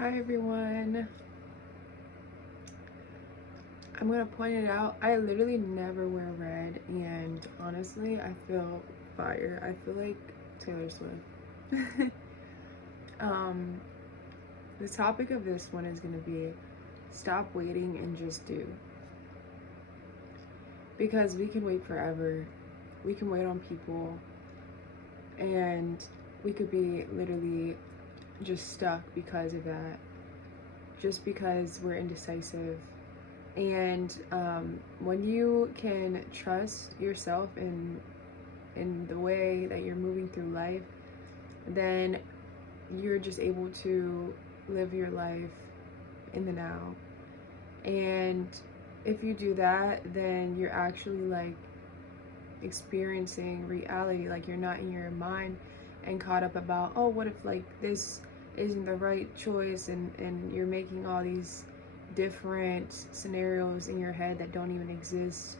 Hi everyone. I'm gonna point it out. I literally never wear red, and honestly, I feel fire. I feel like Taylor Swift. um, the topic of this one is gonna be stop waiting and just do. Because we can wait forever. We can wait on people, and we could be literally just stuck because of that. Just because we're indecisive. And when you can trust yourself in the way that you're moving through life, then you're just able to live your life in the now. And if you do that, then you're actually like experiencing reality. Like you're not in your mind and caught up about, oh, what if like this isn't the right choice, and you're making all these different scenarios in your head that don't even exist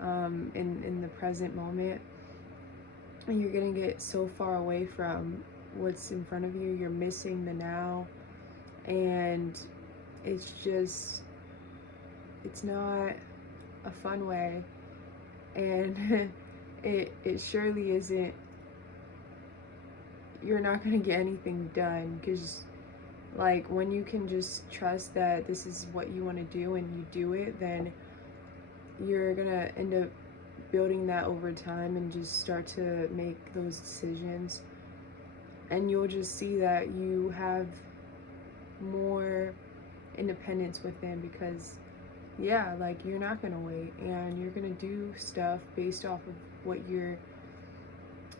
in the present moment, and you're gonna get so far away from what's in front of you. You're missing the now, and it's not a fun way, and it surely isn't. You're not gonna get anything done, because like when you can just trust that this is what you want to do and you do it, then you're gonna end up building that over time and just start to make those decisions, and you'll just see that you have more independence within, because yeah, like you're not gonna wait, and you're gonna do stuff based off of what your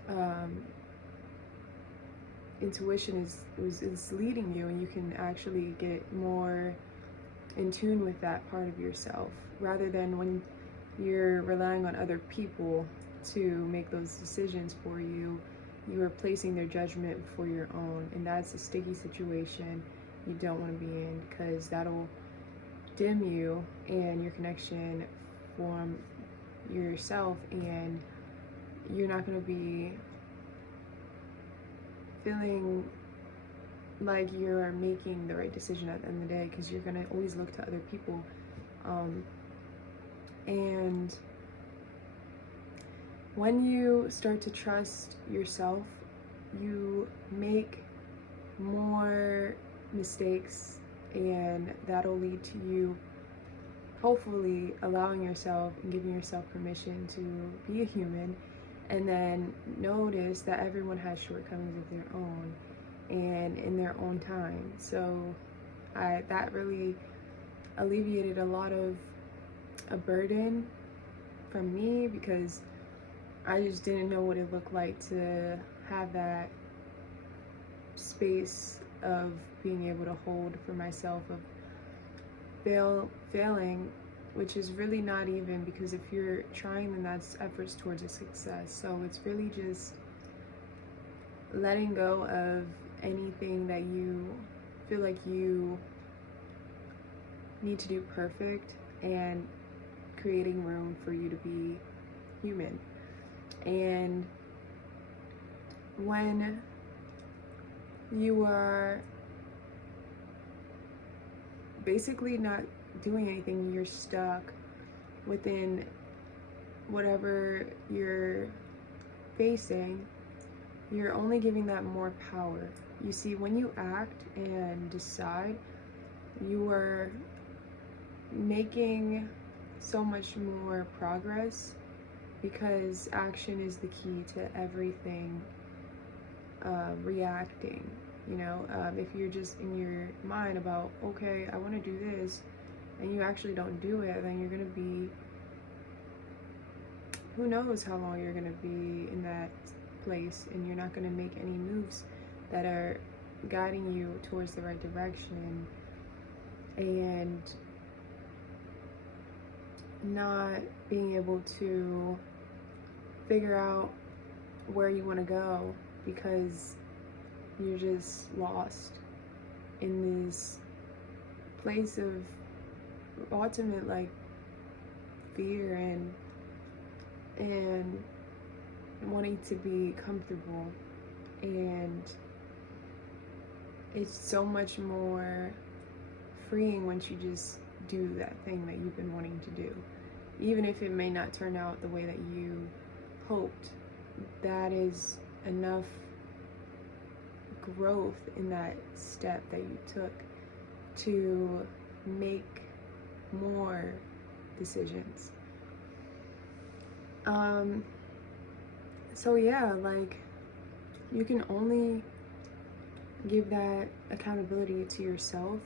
um, intuition is leading you, and you can actually get more in tune with that part of yourself, rather than when you're relying on other people to make those decisions for you. You are placing their judgment before your own, and that's a sticky situation you don't want to be in, because that'll dim you and your connection from yourself, and you're not going to be feeling like you're making the right decision at the end of the day, because you're going to always look to other people. And when you start to trust yourself, you make more mistakes, and that'll lead to you hopefully allowing yourself and giving yourself permission to be a human, and then notice that everyone has shortcomings of their own and in their own time. So that really alleviated a lot of a burden from me, because I just didn't know what it looked like to have that space of being able to hold for myself, of failing, which is really not even, because if you're trying, then that's efforts towards a success. So it's really just letting go of anything that you feel like you need to do perfect, and creating room for you to be human. And when you are basically not doing anything, you're stuck within whatever you're facing, you're only giving that more power. You see, when you act and decide, you are making so much more progress, because action is the key to everything. Reacting, if you're just in your mind about, okay, I want to do this, and you actually don't do it, then you're going to be, who knows how long you're going to be in that place, and you're not going to make any moves that are guiding you towards the right direction, and not being able to figure out where you want to go, because you're just lost in this place of ultimate like fear and wanting to be comfortable, and it's so much more freeing once you just do that thing that you've been wanting to do. Even if it may not turn out the way that you hoped, that is enough growth in that step that you took to make more decisions. So yeah, like, you can only give that accountability to yourself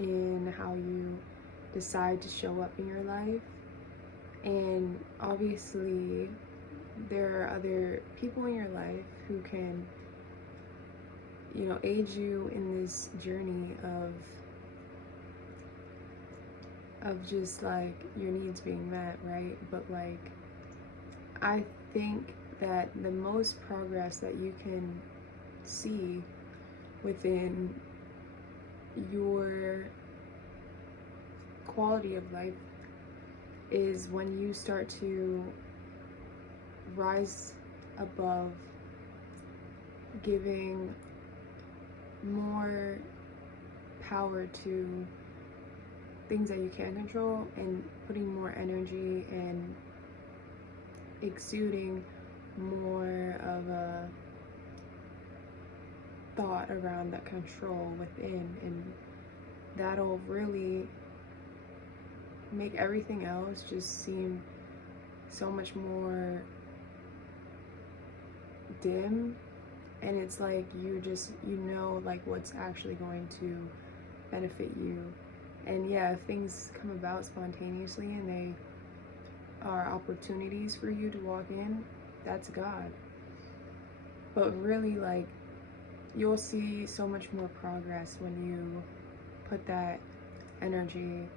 in how you decide to show up in your life. And obviously there are other people in your life who can, you know, aid you in this journey of just like your needs being met, right? But like, I think that the most progress that you can see within your quality of life is when you start to rise above giving more power to things that you can control and putting more energy and exuding more of a thought around that control within, and that'll really make everything else just seem so much more dim. And it's like you know like what's actually going to benefit you. And yeah, if things come about spontaneously and they are opportunities for you to walk in, that's God. But really, like, you'll see so much more progress when you put that energy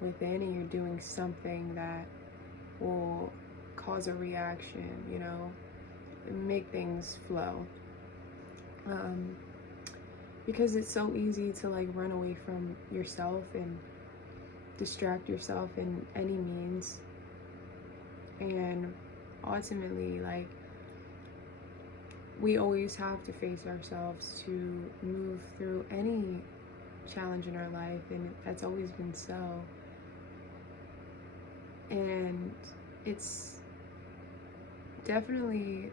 within and you're doing something that will cause a reaction, you know, make things flow. Because it's so easy to like run away from yourself and distract yourself in any means. And ultimately, like, we always have to face ourselves to move through any challenge in our life, and that's always been so. And it's definitely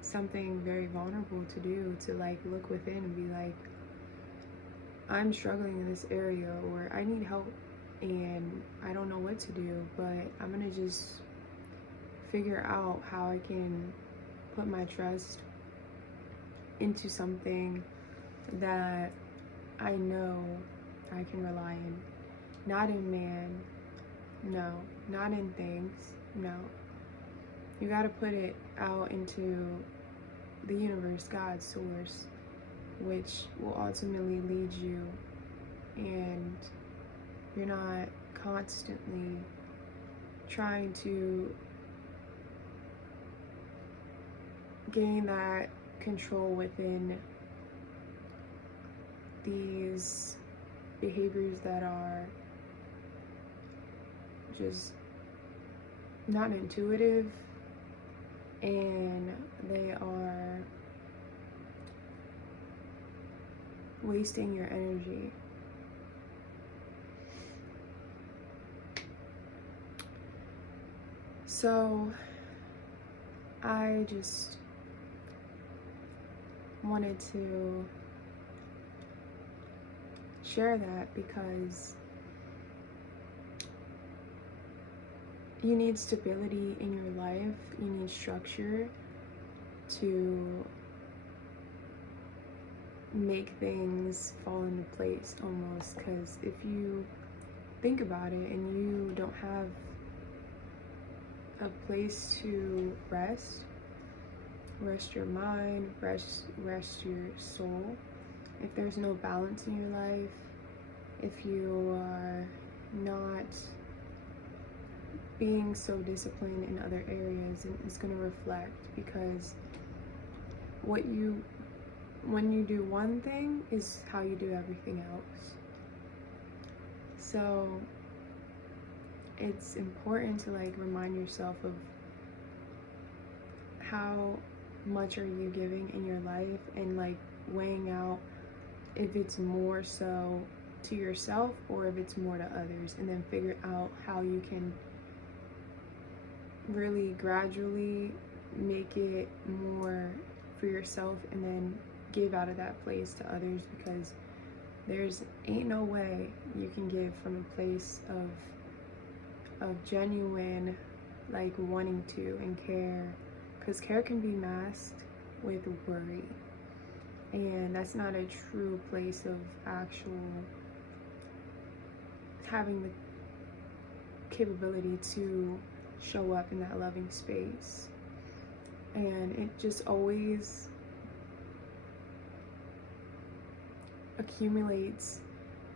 something very vulnerable to do, to like look within and be like, I'm struggling in this area, or I need help and I don't know what to do, but I'm gonna just figure out how I can put my trust into something that I know I can rely on. Not in man, no. Not in things, no. You gotta put it out into the universe, God's source, which will ultimately lead you, and you're not constantly trying to gain that control within these behaviors that are just not intuitive, and they are wasting your energy. So I just wanted to share that because you need stability in your life, you need structure to make things fall into place almost. Because if you think about it and you don't have a place to rest your mind, rest your soul, if there's no balance in your life, if you are not being so disciplined in other areas, and it's going to reflect, because when you do one thing is how you do everything else. So it's important to like remind yourself of how much are you giving in your life, and like weighing out if it's more so to yourself or if it's more to others, and then figure out how you can really gradually make it more for yourself and then give out of that place to others, because there's ain't no way you can give from a place of genuine like wanting to and care, because care can be masked with worry, and that's not a true place of actual having the capability to show up in that loving space. And it just always accumulates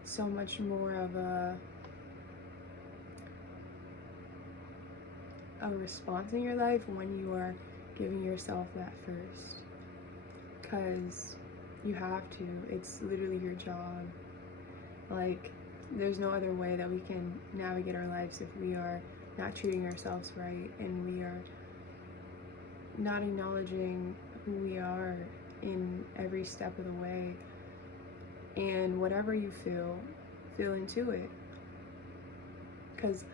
so much more of a response in your life when you are giving yourself that first, because you have to. It's literally your job. Like, there's no other way that we can navigate our lives if we are not treating ourselves right, and we are not acknowledging who we are in every step of the way. And whatever you feel into it, because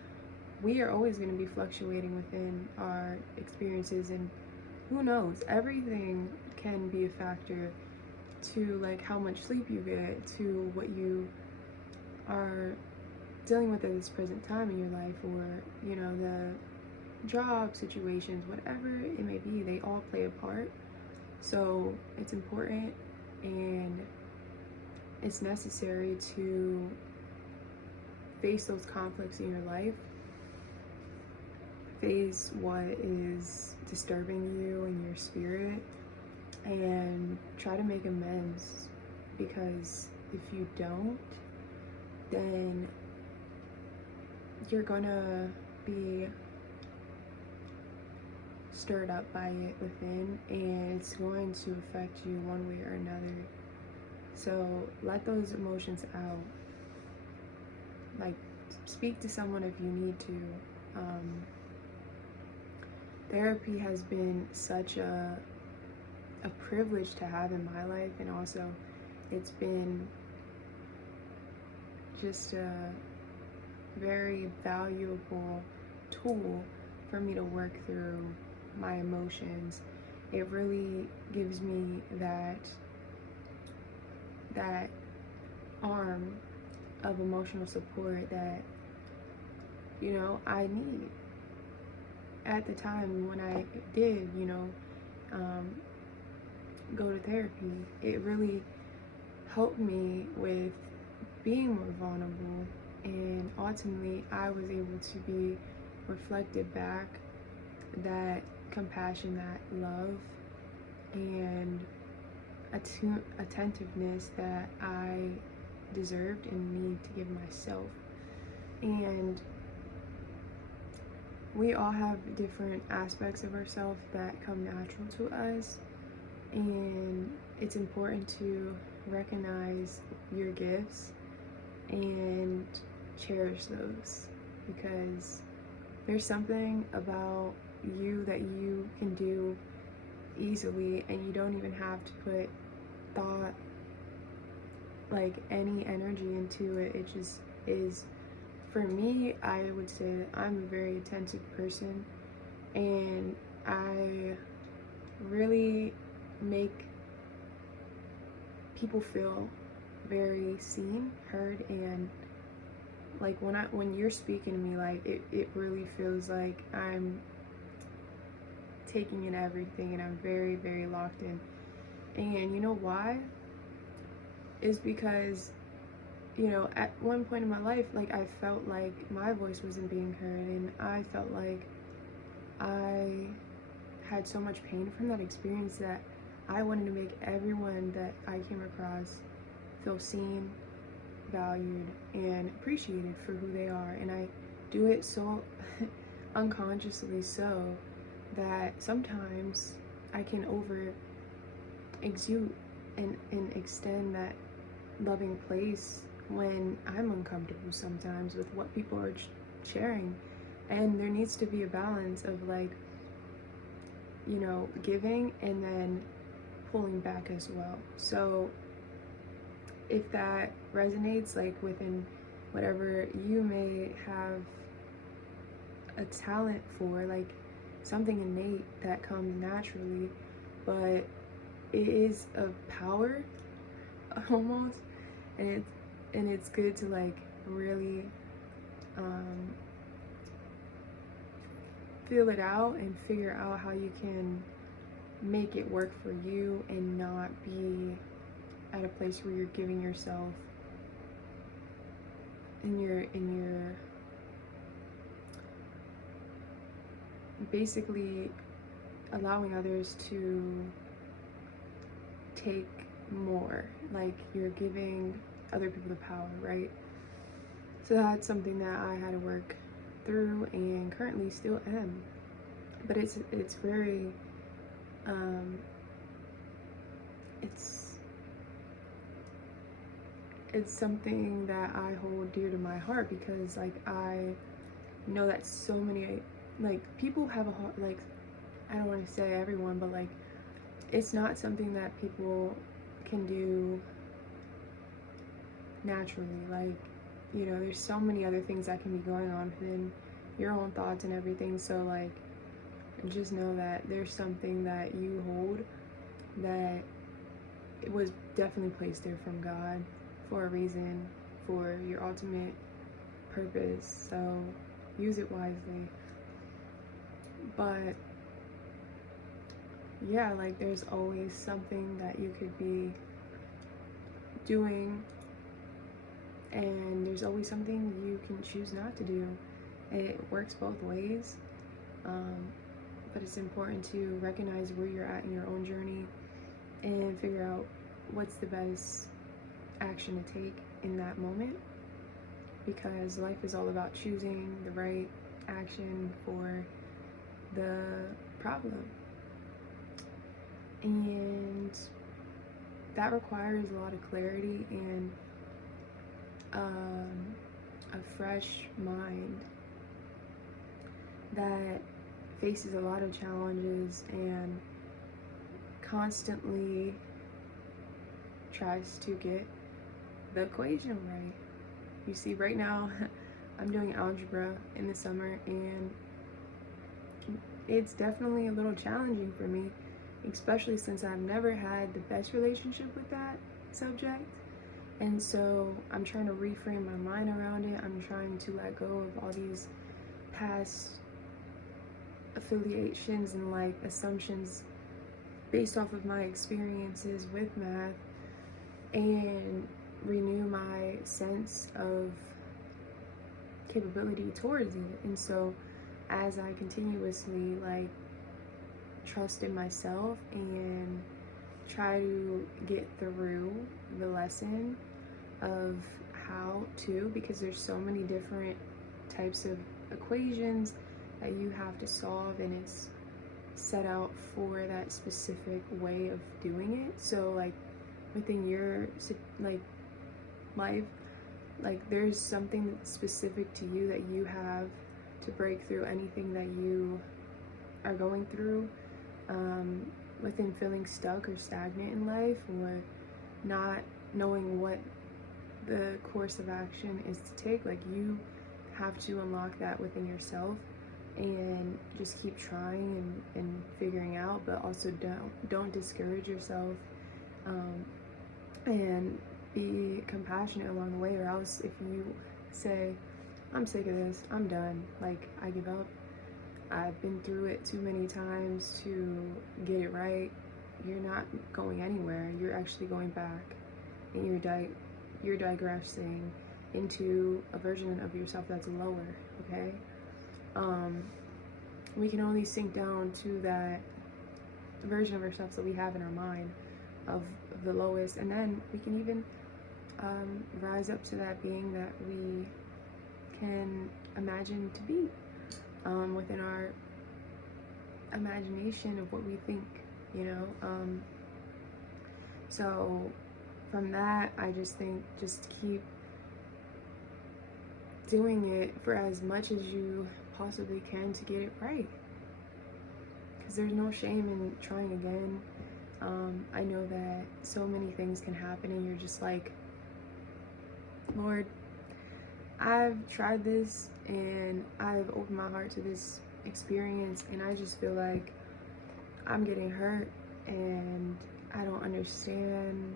we are always going to be fluctuating within our experiences, and who knows, everything can be a factor to like how much sleep you get, to what you are dealing with at this present time in your life, or you know, the job situations, whatever it may be, they all play a part. So it's important and it's necessary to face those conflicts in your life, face what is disturbing you in your spirit, and try to make amends, because if you don't, then you're gonna be stirred up by it within, and it's going to affect you one way or another. So let those emotions out. Like, speak to someone if you need to. Therapy has been such a privilege to have in my life, and also it's been just a very valuable tool for me to work through my emotions. It really gives me that arm of emotional support that, you know, I need. At the time when I did, you know, go to therapy, it really helped me with being more vulnerable, and ultimately I was able to be reflected back that compassion, that love, and attentiveness that I deserved and need to give myself. And we all have different aspects of ourselves that come natural to us, and it's important to recognize your gifts and cherish those, because there's something about you that you can do easily, and you don't even have to put thought, like any energy into it. It just is. For me, I would say that I'm a very attentive person, and I really make people feel very seen, heard, and like when you're speaking to me, like it really feels like I'm taking in everything, and I'm very, very locked in. And you know why? Is because, you know, at one point in my life, like, I felt like my voice wasn't being heard, and I felt like I had so much pain from that experience that I wanted to make everyone that I came across feel seen, valued, and appreciated for who they are. And I do it so unconsciously, so that sometimes I can over exude and extend that loving place when I'm uncomfortable sometimes with what people are sharing. And there needs to be a balance of, like, you know, giving and then pulling back as well. So if that resonates, like within whatever you may have a talent for, like something innate that comes naturally, but it is a power almost, and it's good to like really feel it out and figure out how you can make it work for you and not be at a place where you're giving yourself in your basically allowing others to take more, like you're giving other people the power, right? So that's something that I had to work through and currently still am, but it's very it's something that I hold dear to my heart, because like I know that so many like people have a heart, like I don't want to say everyone, but like it's not something that people can do naturally. Like, you know, there's so many other things that can be going on within your own thoughts and everything. So like just know that there's something that you hold that it was definitely placed there from God for a reason, for your ultimate purpose. So use it wisely. But yeah, like there's always something that you could be doing, and there's always something you can choose not to do. It works both ways, but it's important to recognize where you're at in your own journey and figure out what's the best action to take in that moment, because life is all about choosing the right action for the problem, and that requires a lot of clarity and a fresh mind that faces a lot of challenges and constantly tries to get the equation right. You see, right now I'm doing algebra in the summer, and it's definitely a little challenging for me, especially since I've never had the best relationship with that subject. And so I'm trying to reframe my mind around it. I'm trying to let go of all these past affiliations and like assumptions based off of my experiences with math, and renew my sense of capability towards it. And so as I continuously like trust in myself and try to get through the lesson of how to, because there's so many different types of equations that you have to solve, and it's set out for that specific way of doing it. So like within your like life, like there's something specific to you that you have to break through anything that you are going through, within feeling stuck or stagnant in life, or not knowing what the course of action is to take. Like you have to unlock that within yourself and just keep trying and figuring out, but also don't discourage yourself, and be compassionate along the way, or else if you say, I'm sick of this, I'm done, like I give up, I've been through it too many times to get it right, you're not going anywhere. You're actually going back, and you're digressing into a version of yourself that's lower, okay? We can only sink down to that version of ourselves that we have in our mind of the lowest, and then we can even rise up to that being that we can imagine to be, within our imagination of what we think, you know. So from that, I just think just keep doing it for as much as you possibly can to get it right, because there's no shame in trying again. I know that so many things can happen and you're just like Lord, I've tried this and I've opened my heart to this experience, and I just feel like I'm getting hurt and I don't understand.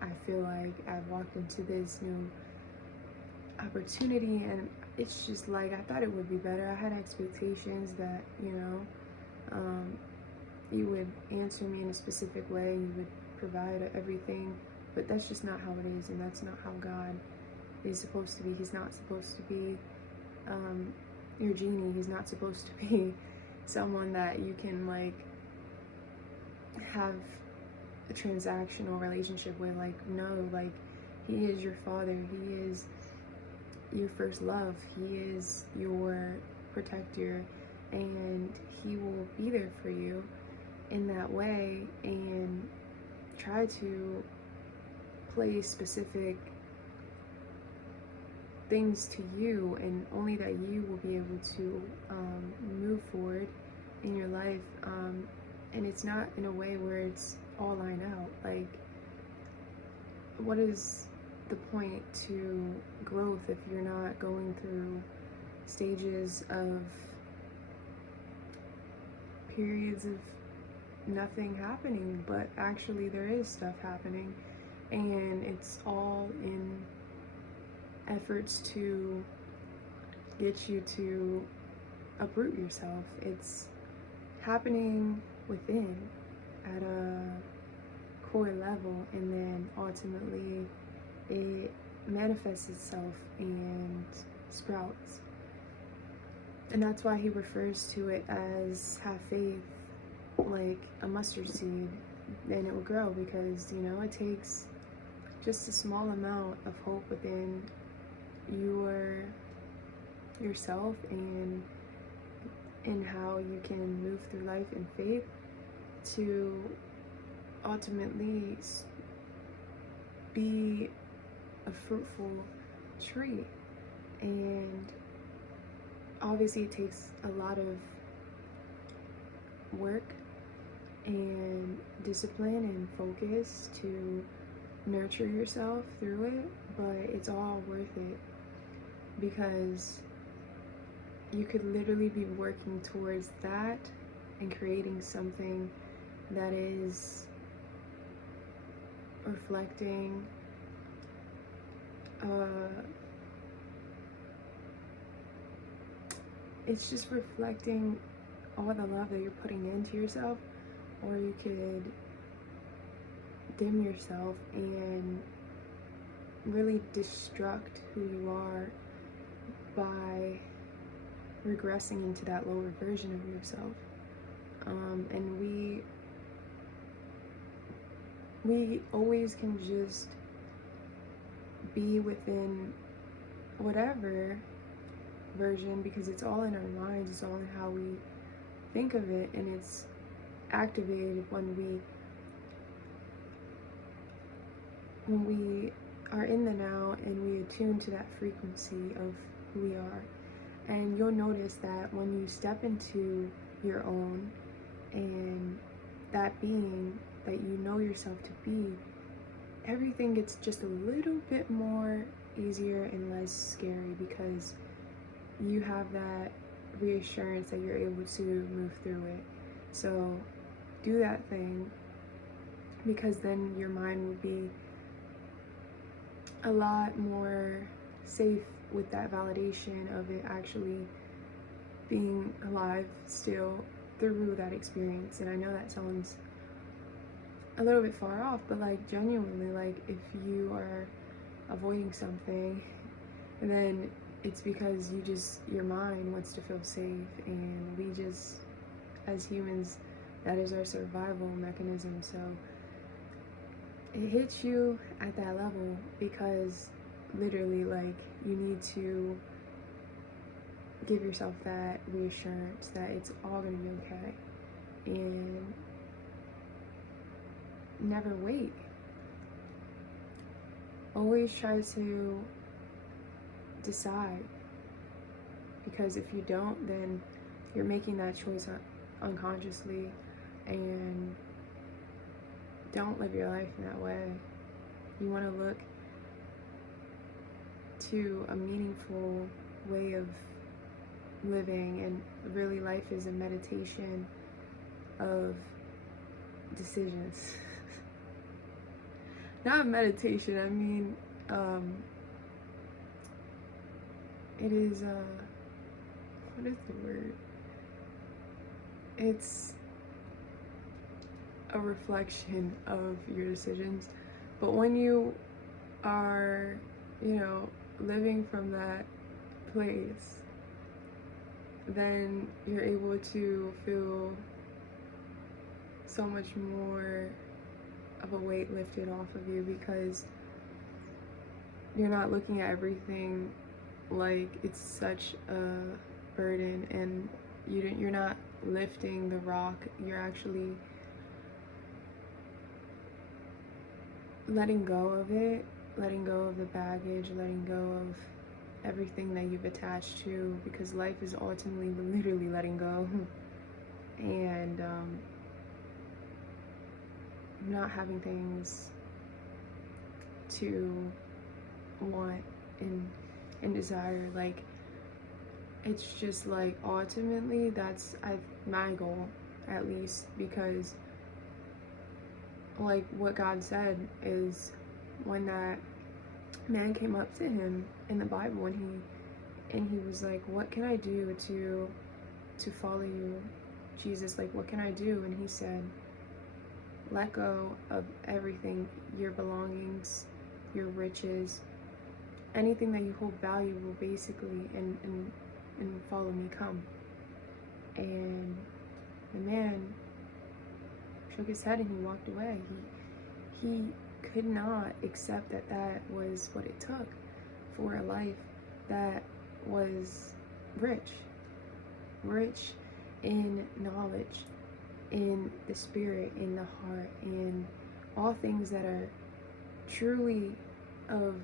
I feel like I've walked into this new opportunity and it's just like I thought it would be better. I had expectations that, you would answer me in a specific way, you would provide everything, but that's just not how it is, and that's not how God is supposed to be. He's not supposed to be your genie. He's not supposed to be someone that you can like have a transactional relationship with. Like, no, like he is your father. He is your first love. He is your protector, and he will be there for you in that way, and try to place specific things to you, and only that you will be able to move forward in your life, and it's not in a way where it's all lined out. Like, what is the point to growth if you're not going through stages of periods of nothing happening, but actually there is stuff happening, and it's all in efforts to get you to uproot yourself. It's happening within at a core level, and then ultimately it manifests itself and sprouts. And that's why he refers to it as have faith like a mustard seed, then it will grow, because it takes just a small amount of hope within yourself and in how you can move through life in faith to ultimately be a fruitful tree. And obviously it takes a lot of work and discipline and focus to nurture yourself through it, but it's all worth it, because you could literally be working towards that and creating something that is reflecting it's just reflecting all the love that you're putting into yourself. Or you could dim yourself and really destruct who you are by regressing into that lower version of yourself. And we always can just be within whatever version, because it's all in our minds, it's all in how we think of it, and it's activated when we are in the now and we attune to that frequency of who we are. And you'll notice that when you step into your own and that being that you know yourself to be, everything gets just a little bit more easier and less scary, because you have that reassurance that you're able to move through it. So do that thing, because then your mind will be a lot more safe with that validation of it actually being alive still through that experience. And I know that sounds a little bit far off, but like genuinely, like if you are avoiding something, and then it's because your mind wants to feel safe, and we just, as humans, that is our survival mechanism. So it hits you at that level because literally, like, you need to give yourself that reassurance that it's all gonna be okay, and never wait. Always try to decide, because if you don't, then you're making that choice unconsciously, and don't live your life in that way. You want to look to a meaningful way of living. And really, life is a meditation of decisions. Not meditation, I mean, it is, what is the word? It's a reflection of your decisions. But when you are, living from that place, then you're able to feel so much more of a weight lifted off of you, because you're not looking at everything like it's such a burden, and you're not lifting the rock. You're actually letting go of it, letting go of the baggage, letting go of everything that you've attached to, because life is ultimately literally letting go. And not having things to want and desire. Like, it's just like, ultimately that's my goal, at least, because like what God said is, when that man came up to him in the Bible, and he was like, what can I do to follow you, Jesus? Like, what can I do? And he said, let go of everything, your belongings, your riches, anything that you hold valuable, basically, and follow me, come. And the man shook his head and he walked away. He could not accept that that was what it took for a life that was rich in knowledge, in the spirit, in the heart, in all things that are truly of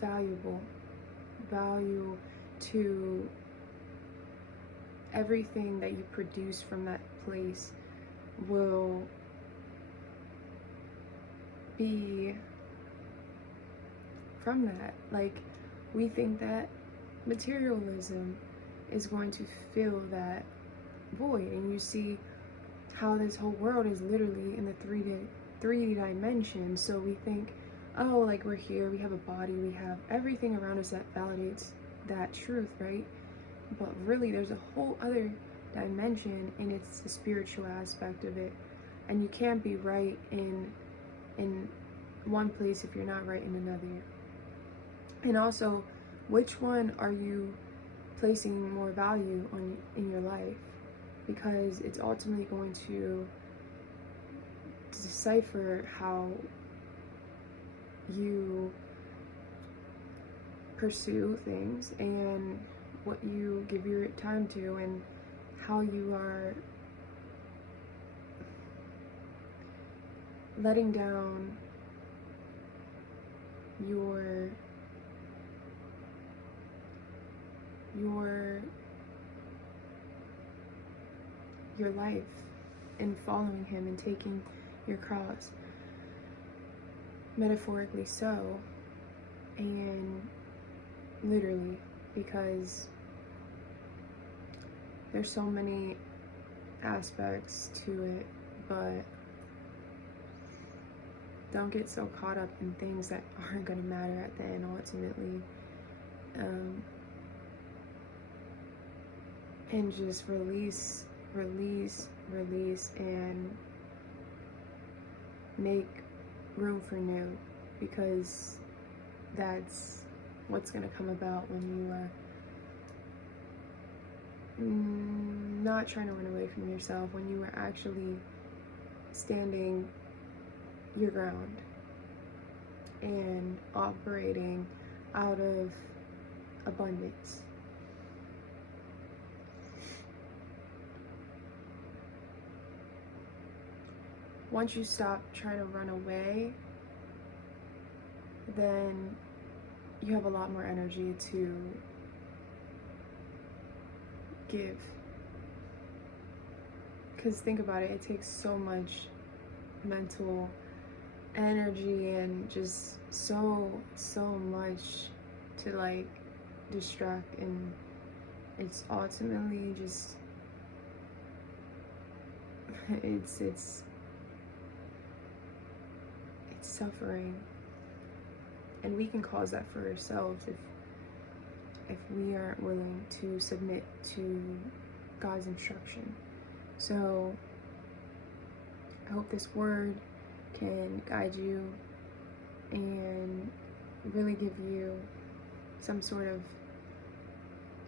value to everything that you produce from that place will be from that. Like, we think that materialism is going to fill that void, and you see how this whole world is literally in the 3D dimension. So we think, oh, like, we're here, we have a body, we have everything around us that validates that truth, right? But really, there's a whole other dimension, and it's the spiritual aspect of it. And you can't be right in one place if you're not right in another. And also, which one are you placing more value on in your life? Because it's ultimately going to decipher how you pursue things, and what you give your time to, and how you are letting down your life, and following him, and taking your cross, metaphorically so, and literally, because there's so many aspects to it. But don't get so caught up in things that aren't going to matter at the end, ultimately. And just release, and make room for new, because that's what's going to come about when you are not trying to run away from yourself, when you are actually standing your ground and operating out of abundance. Once you stop trying to run away, then you have a lot more energy to give. Because think about it, it takes so much mental energy, and just so much to like distract, and it's ultimately just it's suffering, and we can cause that for ourselves if we aren't willing to submit to God's instruction. So I hope this word can guide you and really give you some sort of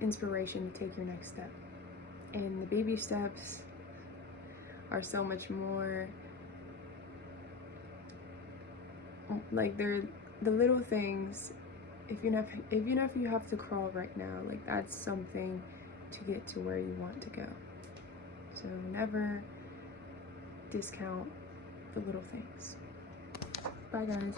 inspiration to take your next step. And the baby steps are so much more like, they're the little things. If you know if you have to crawl right now, like, that's something to get to where you want to go. So never discount the little things. Bye guys.